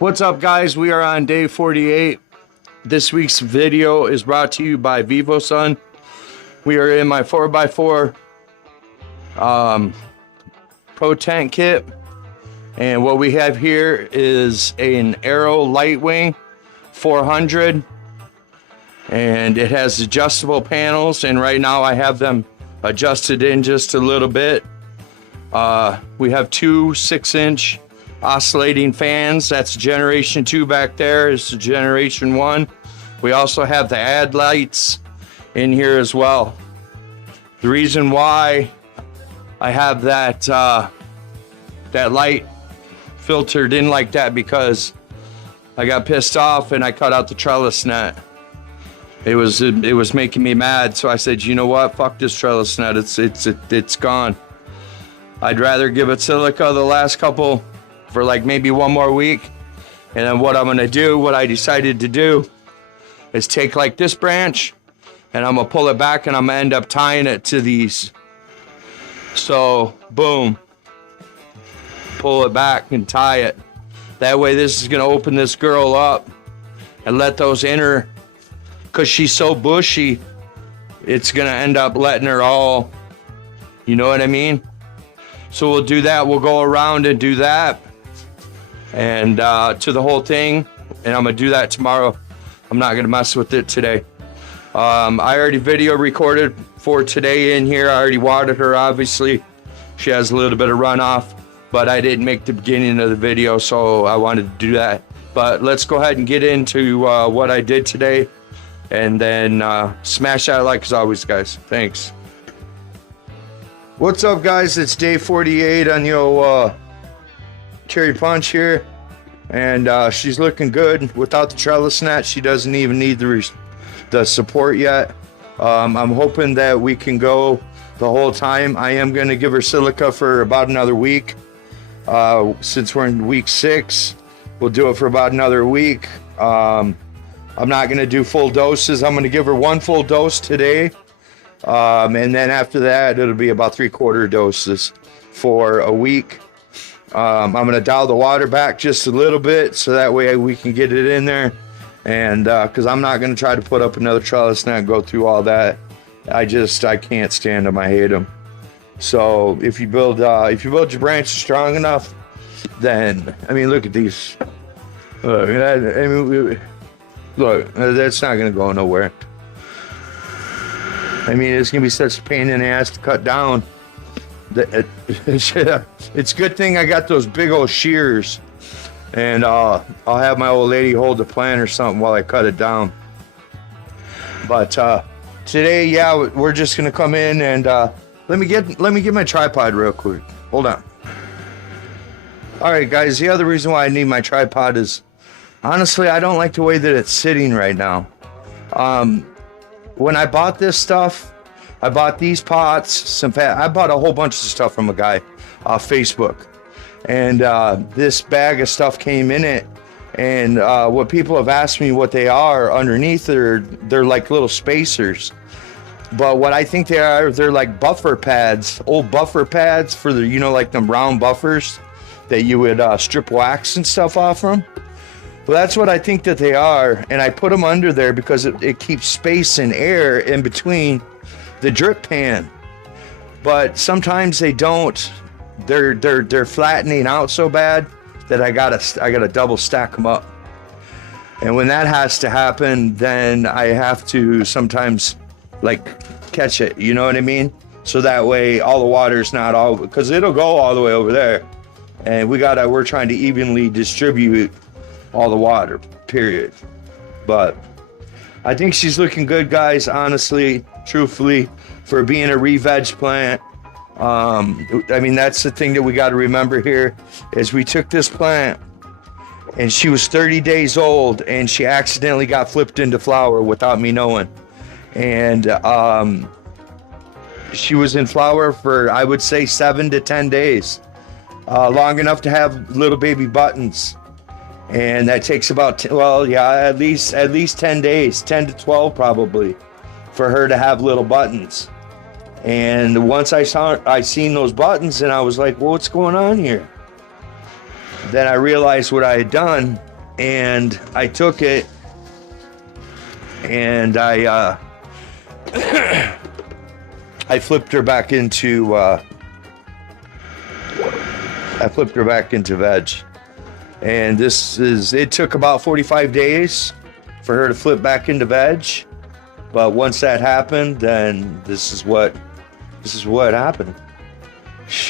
What's up, guys? We are on day 48. This week's video is brought to you by vivosun. We are in my 4x4 pro tent kit, and what we have here is an AEROLIGHTWING 400, and it has adjustable panels, and right now I have them adjusted in just a little bit. We have two 6-inch oscillating fans. That's generation 2 back there is generation 1. We also have the ad lights in here as well. The reason why I have that light filtered in like that, because I got pissed off and I cut out the trellis net. It was making me mad, so I said, you know what, fuck this trellis net, it's gone. I'd rather give it silica the last couple for like maybe one more week, and then what I'm gonna do, what I decided to do, is take like this branch and I'm gonna pull it back and I'm gonna end up tying it to these. So boom, pull it back and tie it. That way this is gonna open this girl up and let those inner, because she's so bushy, it's gonna end up letting her all, you know what I mean? So we'll do that. We'll go around and do that, and to the whole thing, and I'm gonna do that tomorrow. I'm not gonna mess with it today. I already video recorded for today in here. I already watered her, obviously. She has a little bit of runoff, but I didn't make the beginning of the video, so I wanted to do that. But let's go ahead and get into what I did today, and then smash that like as always, guys. Thanks. What's up, guys? It's day 48 on your cherry punch here, and she's looking good without the trellis net. She doesn't even need the support yet. I'm hoping that we can go the whole time. I am going to give her silica for about another week. Since we're in week 6, we'll do it for about another week. I'm not going to do full doses. I'm going to give her 1 full dose today. And then after that, it'll be about 3/4 doses for a week. I'm going to dial the water back just a little bit, so that way we can get it in there. And because I'm not going to try to put up another trellis net and go through all that. I can't stand them. I hate them. So if you build your branches strong enough, then, I mean, look at these. Look, look, that's not going to go nowhere. I mean, it's going to be such a pain in the ass to cut down. It's a good thing I got those big old shears. And I'll have my old lady hold the plant or something while I cut it down. But today, yeah, we're just going to come in and let me get my tripod real quick. Hold on. All right, guys, the other reason why I need my tripod is, honestly, I don't like the way that it's sitting right now. When I bought this stuff, I bought these pots, I bought a whole bunch of stuff from a guy off Facebook. And this bag of stuff came in it. And what people have asked me what they are underneath, they're like little spacers. But what I think they are, they're like buffer pads, old buffer pads for the, you know, like them round buffers that you would strip wax and stuff off from. Well, that's what I think that they are, and I put them under there because it keeps space and air in between the drip pan. But sometimes they don't. They're flattening out so bad that I gotta double stack them up. And when that has to happen, then I have to sometimes like catch it. You know what I mean? So that way all the water's not all, because it'll go all the way over there, and we're trying to evenly distribute all the water, period. But I think she's looking good, guys, honestly, truthfully, for being a re-veg plant. I mean, that's the thing that we got to remember here, is we took this plant and she was 30 days old and she accidentally got flipped into flower without me knowing. And she was in flower for, I would say, 7 to 10 days, long enough to have little baby buttons. And that takes about, at least 10 days, 10 to 12 probably, for her to have little buttons. And once I seen those buttons, and I was like, well, what's going on here? Then I realized what I had done and I took it and I flipped her back into veg. And it took about 45 days for her to flip back into veg. But once that happened, then this is what happened.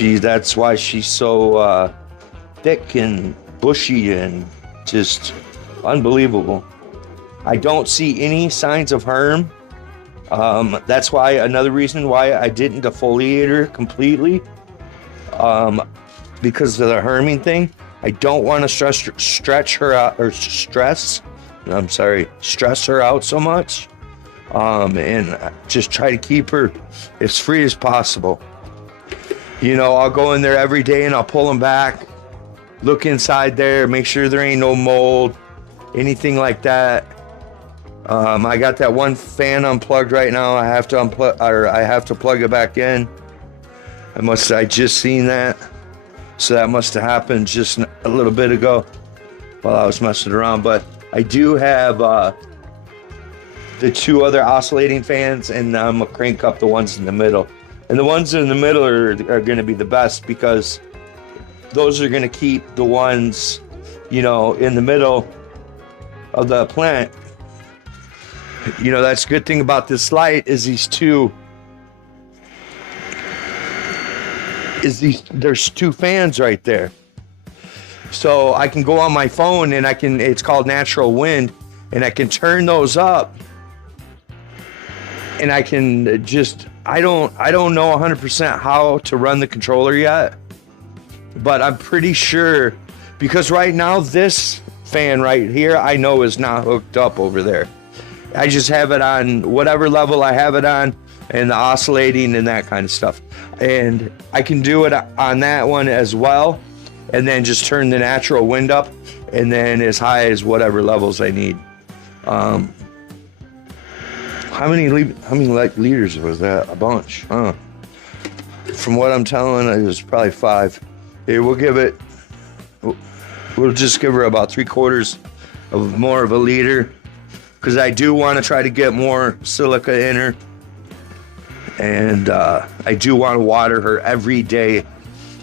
That's why she's so thick and bushy and just unbelievable. I don't see any signs of herm. That's why another reason why I didn't defoliate her completely, because of the herming thing. I don't want to stress her out so much, and just try to keep her as free as possible. You know, I'll go in there every day and I'll pull them back, look inside there, make sure there ain't no mold, anything like that. I got that one fan unplugged right now. I have to plug it back in. I just seen that. So that must have happened just a little bit ago while I was messing around. But I do have the two other oscillating fans, and I'm gonna crank up the ones in the middle. And the ones in the middle are gonna be the best, because those are gonna keep the ones, you know, in the middle of the plant. You know, that's a good thing about this light is there's two fans right there. So I can go on my phone and it's called natural wind, and I can turn those up, and I can I don't know 100% how to run the controller yet, but I'm pretty sure, because right now this fan right here I know is not hooked up over there. I just have it on whatever level I have it on, and the oscillating and that kind of stuff. And I can do it on that one as well, and then just turn the natural wind up, and then as high as whatever levels I need. How many liters was that? A bunch, huh? From what I'm telling, it was probably 5. Here, we'll just give her about 3/4 of more of a liter, because I do want to try to get more silica in her. And I do want to water her every day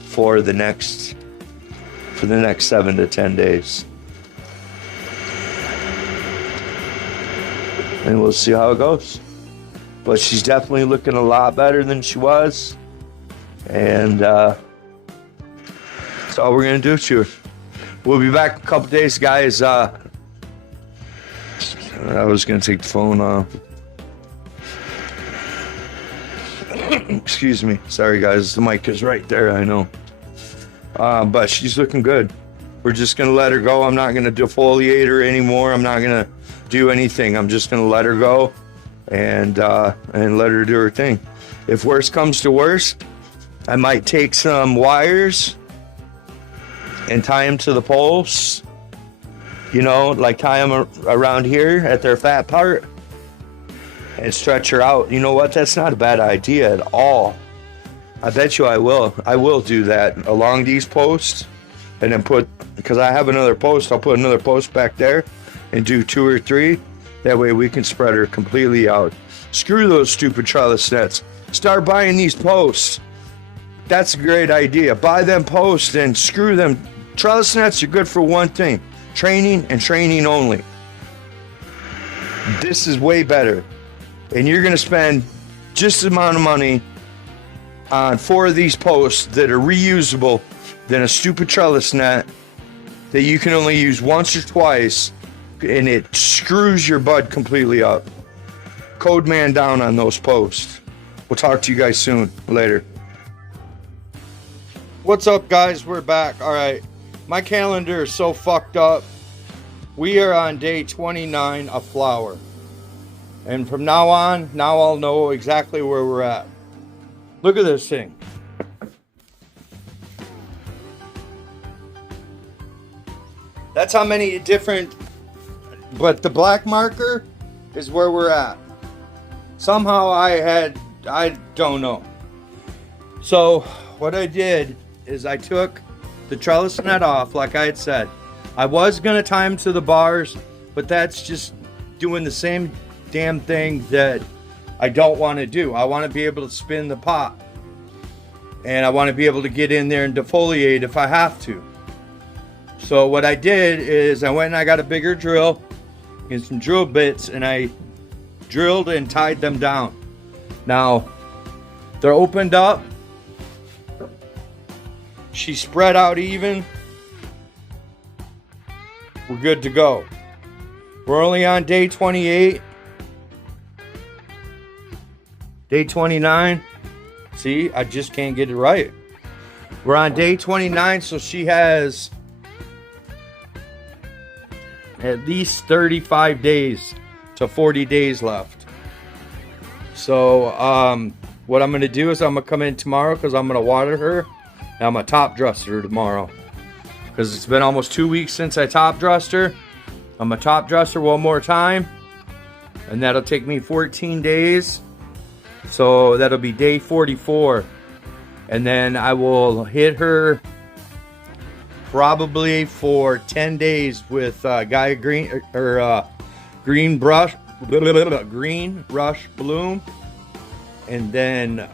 for the next 7 to 10 days. And we'll see how it goes. But she's definitely looking a lot better than she was. And that's all we're going to do to her. We'll be back in a couple days, guys. I was going to take the phone off. Excuse me. Sorry, guys. The mic is right there, I know. But she's looking good. We're just going to let her go. I'm not going to defoliate her anymore. I'm not going to do anything. I'm just going to let her go and let her do her thing. If worst comes to worst, I might take some wires and tie them to the poles. You know, like tie them around here at their fat part and stretch her out. You know what? That's not a bad idea at all. I bet you I will. I will do that along these posts, and then because I have another post, I'll put another post back there and do 2 or 3. That way we can spread her completely out. Screw those stupid trellis nets. Start buying these posts. That's a great idea. Buy them posts and screw them. Trellis nets are good for one thing: training and training only. This is way better. And you're going to spend just the amount of money on 4 of these posts that are reusable than a stupid trellis net that you can only use once or twice, and it screws your bud completely up. Code Mandown on those posts. We'll talk to you guys soon. Later. What's up, guys? We're back. All right. My calendar is so fucked up. We are on day 29 of flower. And from now on, I'll know exactly where we're at. Look at this thing. That's how many different, but the black marker is where we're at. Somehow I don't know. So what I did is I took the trellis net off, like I had said. I was gonna tie them to the bars, but that's just doing the same damn thing that I don't want to do. I want to be able to spin the pot, and I want to be able to get in there and defoliate if I have to. So what I did is I went and I got a bigger drill and some drill bits, and I drilled and tied them down. Now they're opened up, she's spread out even, we're good to go. We're only on day 28. Day 29. See, I just can't get it right. We're on day 29, so she has at least 35 days to 40 days left. So what I'm gonna do is I'm gonna come in tomorrow because I'm gonna water her, and I'm gonna top dress her tomorrow because it's been almost 2 weeks since I top dressed her. I'm gonna top dress her one more time, and that'll take me 14 days. So that'll be day 44, and then I will hit her probably for 10 days with Gaia Green or Green Rush Bloom, and then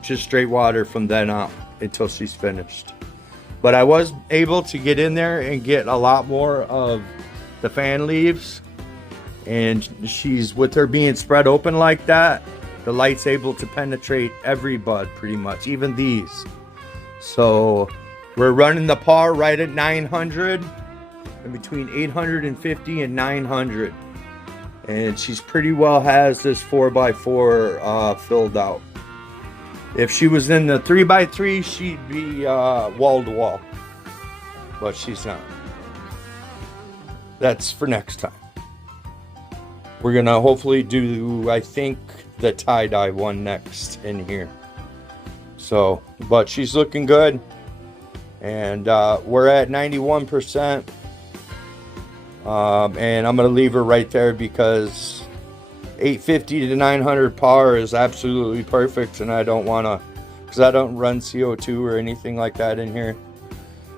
just straight water from then on until she's finished. But I was able to get in there and get a lot more of the fan leaves, and she's, with her being spread open like that, the light's able to penetrate every bud pretty much, even these. So we're running the par right at 900, and between 850 and 900, and she's pretty well has this 4x4 filled out. If she was in the 3x3, she'd be wall to wall, but she's not. That's for next time. We're gonna hopefully do, I think, the tie-dye one next in here. So, but she's looking good, and we're at 91%, and I'm gonna leave her right there because 850 to 900 par is absolutely perfect, and I don't want to, because I don't run CO2 or anything like that in here.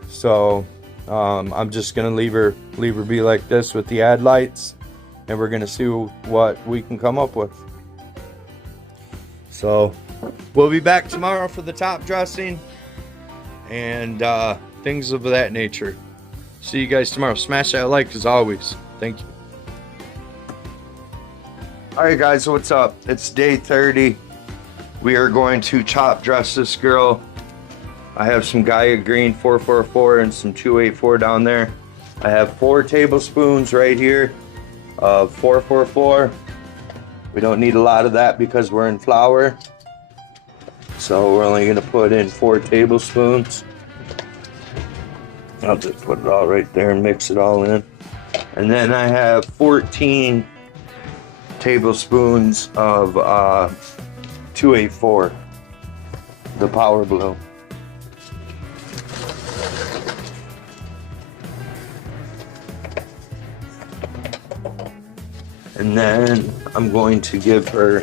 So I'm just gonna leave her be like this with the ad lights, and we're gonna see what we can come up with. So we'll be back tomorrow for the top dressing and things of that nature. See you guys tomorrow. Smash that like as always. Thank you. Alright guys, what's up? It's day 30. We are going to top dress this girl. I have some Gaia Green 444 and some 284 down there. I have 4 tablespoons right here of 444. We don't need a lot of that because we're in flour. So we're only gonna put in 4 tablespoons. I'll just put it all right there and mix it all in. And then I have 14 tablespoons of 284, the Power Bloom. And then I'm going to give her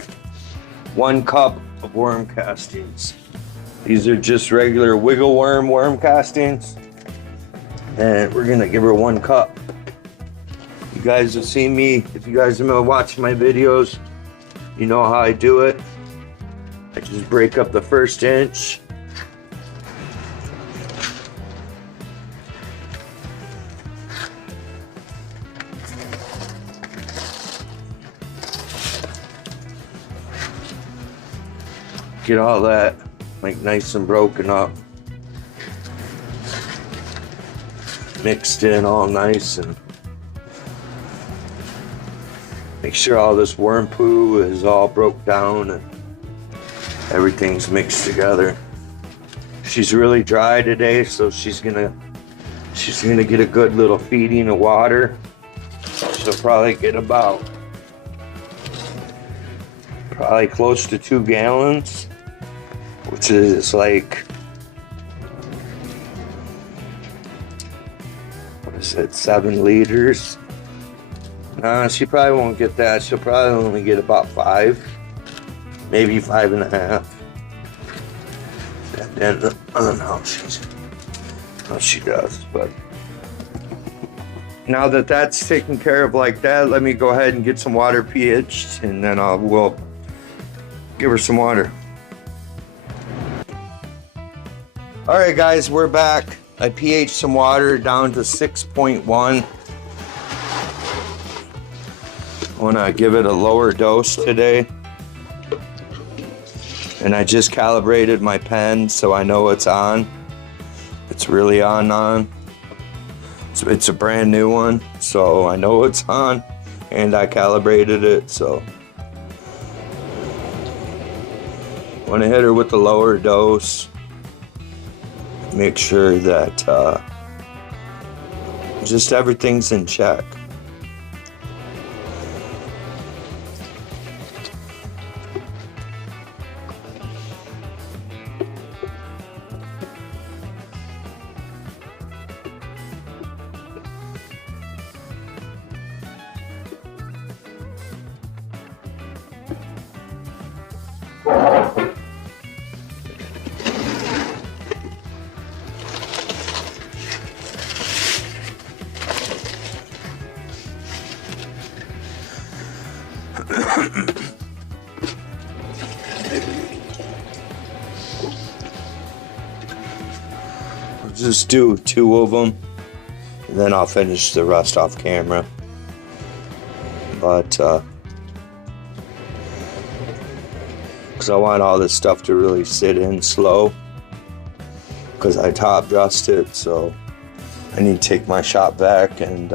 1 cup of worm castings. These are just regular wiggle worm castings. And we're gonna give her 1 cup. You guys have seen me, if you guys have been watching my videos, you know how I do it. I just break up the first inch. Get all that like nice and broken up. Mixed in all nice, and make sure all this worm poo is all broke down and everything's mixed together. She's really dry today, so she's gonna get a good little feeding of water. She'll probably get about close to 2 gallons, which is like, what is it, 7 liters? She probably won't get that. She'll probably only get about 5, maybe 5.5. And then I don't know how she does, but now that that's taken care of like that, let me go ahead and get some water pH, and then we'll give her some water. All right, guys, we're back. I pH'd some water down to 6.1. I want to give it a lower dose today. And I just calibrated my pen so I know it's on. It's really on. It's a brand new one, so I know it's on, and I calibrated it, so. Want to hit her with the lower dose. Make sure that just everything's in check. I'll just do 2 of them, and then I'll finish the rest off camera. But because I want all this stuff to really sit in slow, because I top dressed it, so I need to take my shop vac and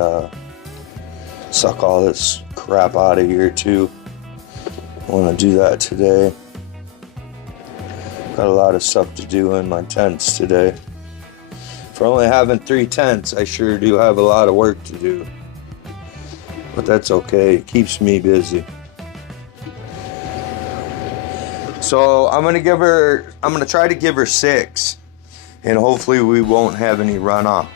suck all this crap out of here too. I want to do that today. Got a lot of stuff to do in my tents today. For only having 3 tents, I sure do have a lot of work to do. But that's okay, it keeps me busy. So I'm gonna try to give her 6, and hopefully we won't have any runoff.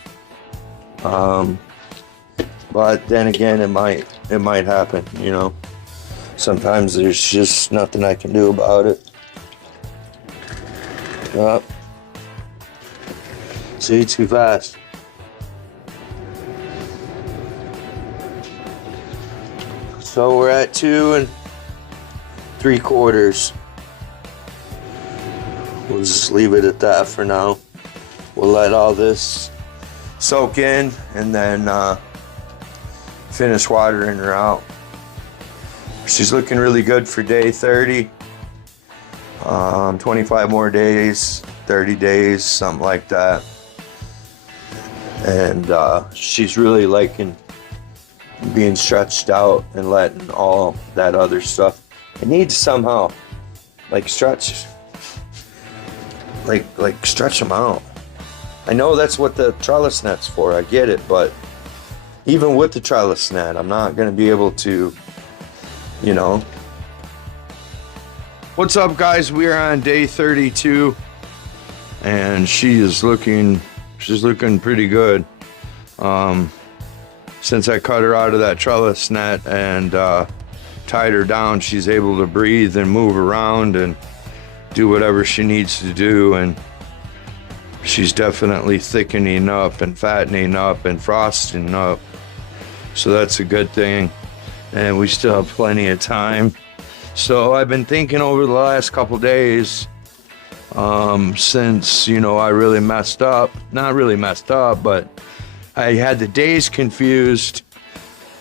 But then again, it might happen, you know. Sometimes there's just nothing I can do about it. Yep. See, too fast. So we're at 2 3/4. We'll just leave it at that for now. We'll let all this soak in and then finish watering her out. She's looking really good for day 30. 25 more days, 30 days, something like that. And she's really liking being stretched out and letting all that other stuff. I need to somehow stretch them out. I know that's what the trellis net's for, I get it, but even with the trellis net, I'm not gonna be able to, you know. What's up, guys? We are on day 32, and she's looking pretty good. Since I cut her out of that trellis net and tied her down, she's able to breathe and move around and do whatever she needs to do, and she's definitely thickening up and fattening up and frosting up, so that's a good thing. And we still have plenty of time. So I've been thinking over the last couple days, since, you know, I really messed up, not really messed up, but I had the days confused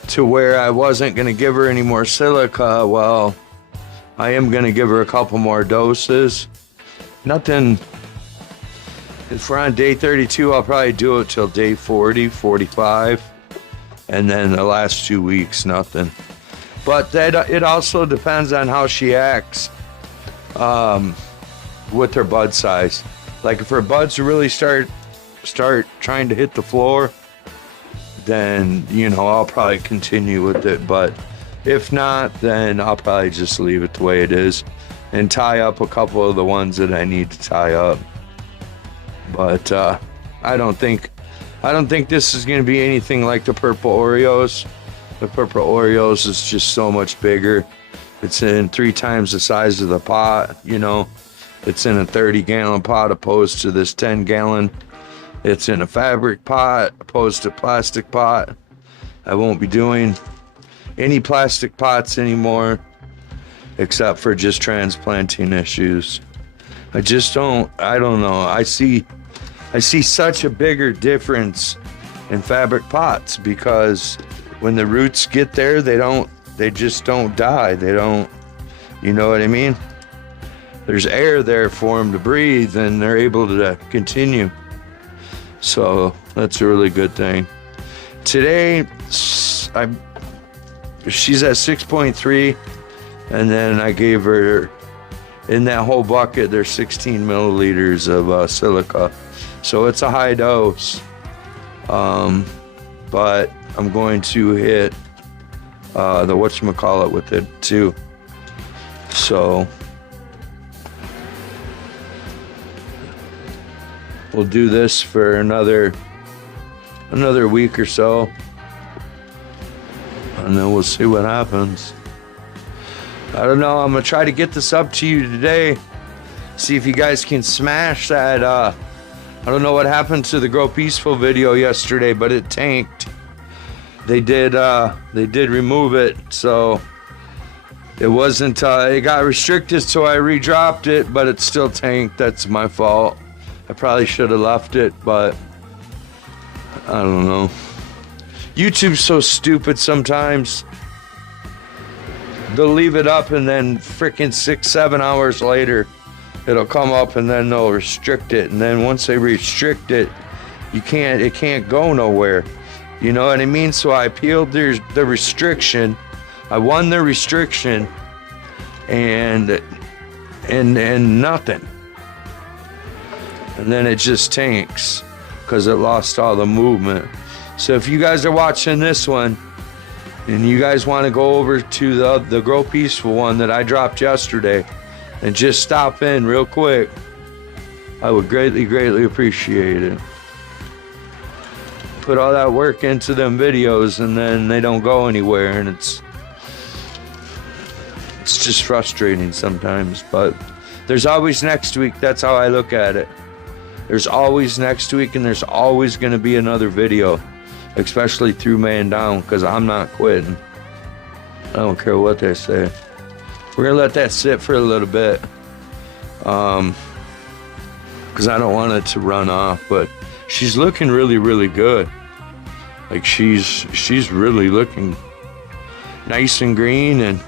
to where I wasn't going to give her any more silica. Well, I am going to give her a couple more doses. Nothing, if we're on day 32, I'll probably do it till day 40, 45. And then the last 2 weeks, nothing. But that it also depends on how she acts with her bud size. Like if her buds really start trying to hit the floor, then, you know, I'll probably continue with it. But if not, then I'll probably just leave it the way it is and tie up a couple of the ones that I need to tie up. But I don't think this is going to be anything like the purple Oreos. The purple Oreos is just so much bigger. It's in 3 times the size of the pot, you know. It's in a 30-gallon pot opposed to this 10-gallon. It's in a fabric pot opposed to plastic pot. I won't be doing any plastic pots anymore, except for just transplanting issues. I don't know. I see such a bigger difference in fabric pots, because when the roots get there, they just don't die. They don't, you know what I mean? There's air there for them to breathe, and they're able to continue. So that's a really good thing. Today, she's at 6.3, and then I gave her, in that whole bucket, there's 16 milliliters of silica. So it's a high dose. But I'm going to hit the whatchamacallit with it too. So we'll do this for another week or so, and then we'll see what happens. I don't know. I'm gonna try to get this up to you today. See if you guys can smash that. I don't know what happened to the Grow Peaceful video yesterday, but it tanked. They did remove it, so it wasn't. It got restricted, so I redropped it, but it still tanked. That's my fault. I probably should have left it, but I don't know. YouTube's so stupid sometimes. They'll leave it up, and then freaking 6-7 hours later, it'll come up, and then they'll restrict it. And then once they restrict it, it can't go nowhere. You know what I mean? So I appealed the restriction. I won the restriction, and nothing. And then it just tanks because it lost all the movement. So if you guys are watching this one, and you guys want to go over to the Grow Peaceful one that I dropped yesterday, and just stop in real quick, I would greatly appreciate it. Put all that work into them videos, and then they don't go anywhere, and it's just frustrating sometimes. But there's always next week. That's how I look at it. There's always next week, and there's always going to be another video, especially through Mandown, because I'm not quitting. I don't care what they say. We're going to let that sit for a little bit, because I don't want it to run off. But she's looking really good. Like she's really looking nice and green. And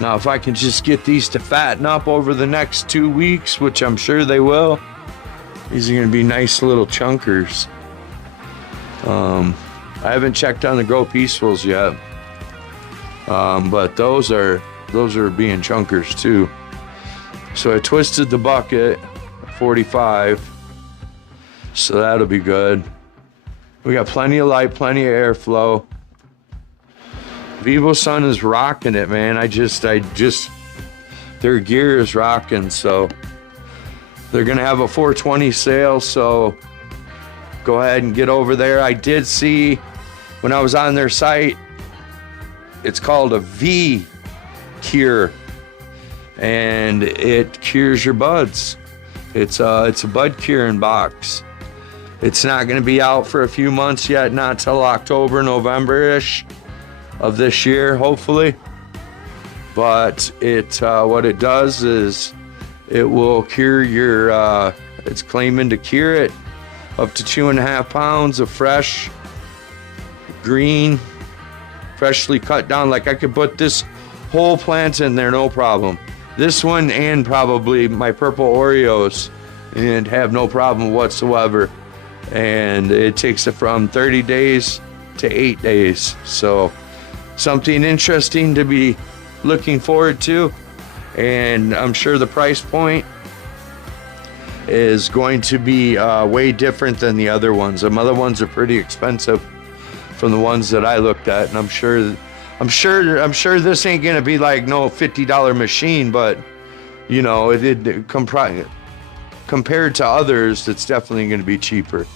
now if I can just get these to fatten up over the next 2 weeks, which I'm sure they will, these are going to be nice little chunkers. I haven't checked on the Grow Peacefuls yet, but those are being chunkers too. So I twisted the bucket at 45, so that'll be good. We got plenty of light, plenty of airflow. vivosun is rocking it, man. Their gear is rocking, so they're gonna have a 420 sale, so go ahead and get over there. I did see when I was on their site, it's called a V cure, and it cures your buds. It's a bud curing box. It's not going to be out for a few months yet, not till October, November-ish of this year, hopefully. But what it does is it will cure your, it's claiming to cure it up to 2.5 pounds of fresh, green, freshly cut down. Like I could put this whole plant in there, no problem. This one and probably my purple Oreos, and have no problem whatsoever. And it takes it from 30 days to 8 days. So something interesting to be looking forward to. And I'm sure the price point is going to be way different than the other ones. Some other ones are pretty expensive from the ones that I looked at, and I'm sure this ain't gonna be like no $50 machine, but you know, compared to others, it's definitely gonna be cheaper.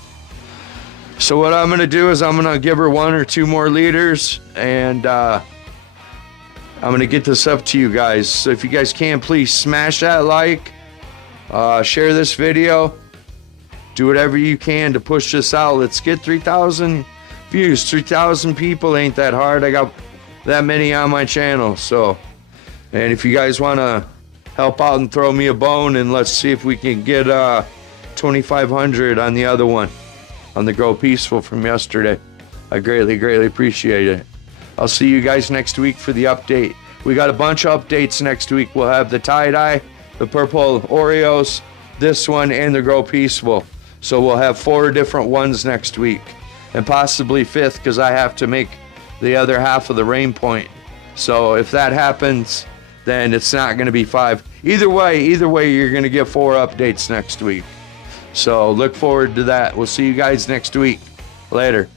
So what I'm gonna do is I'm gonna give her 1 or 2 more liters, and I'm gonna get this up to you guys. So if you guys can, please smash that like, share this video, do whatever you can to push this out. Let's get 3,000 views. 3,000 people ain't that hard. I got that many on my channel. So, and if you guys want to help out and throw me a bone, and let's see if we can get 2,500 on the other one, on the Grow Peaceful from yesterday. I greatly appreciate it. I'll see you guys next week for the update. We got a bunch of updates next week. We'll have the tie-dye, the purple Oreos, this one, and the Grow Peaceful. So we'll have 4 different ones next week, and possibly 5th, because I have to make the other half of the rain point. So if that happens, then it's not going to be 5. Either way, you're going to get 4 updates next week. So look forward to that. We'll see you guys next week. Later.